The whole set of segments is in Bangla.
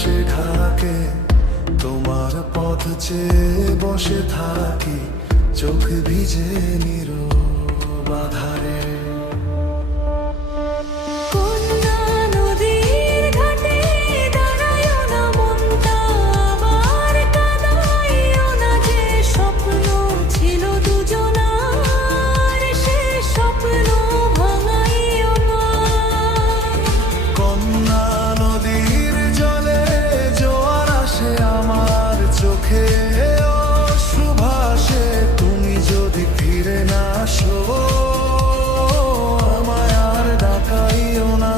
আকাশে ঢাকে, তোমার পথ চেয়ে বসে থাকি, চোখ ভিজে নীরব আধারে। চোখে অশ্রুভাসে, তুমি যদি ফিরে না আসো, আমায় আর ডাকাইও না।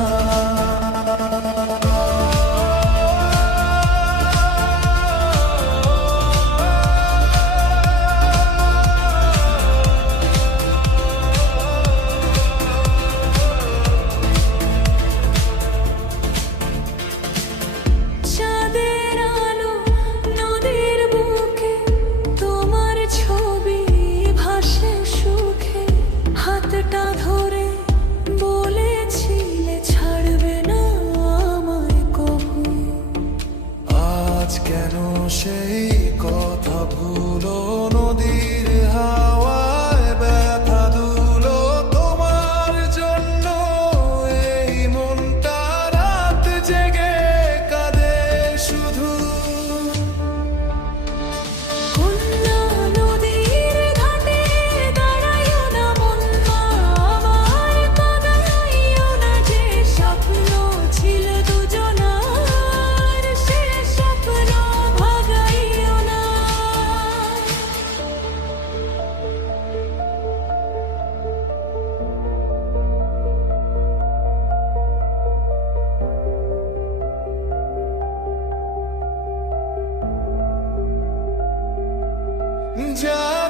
কেন সেই কথা ভুলো, নদীর হাওয়ায় ব্যথা দুলো, তোমার জন্য এই মনটা রাত জেগে কাঁদে শুধু। যা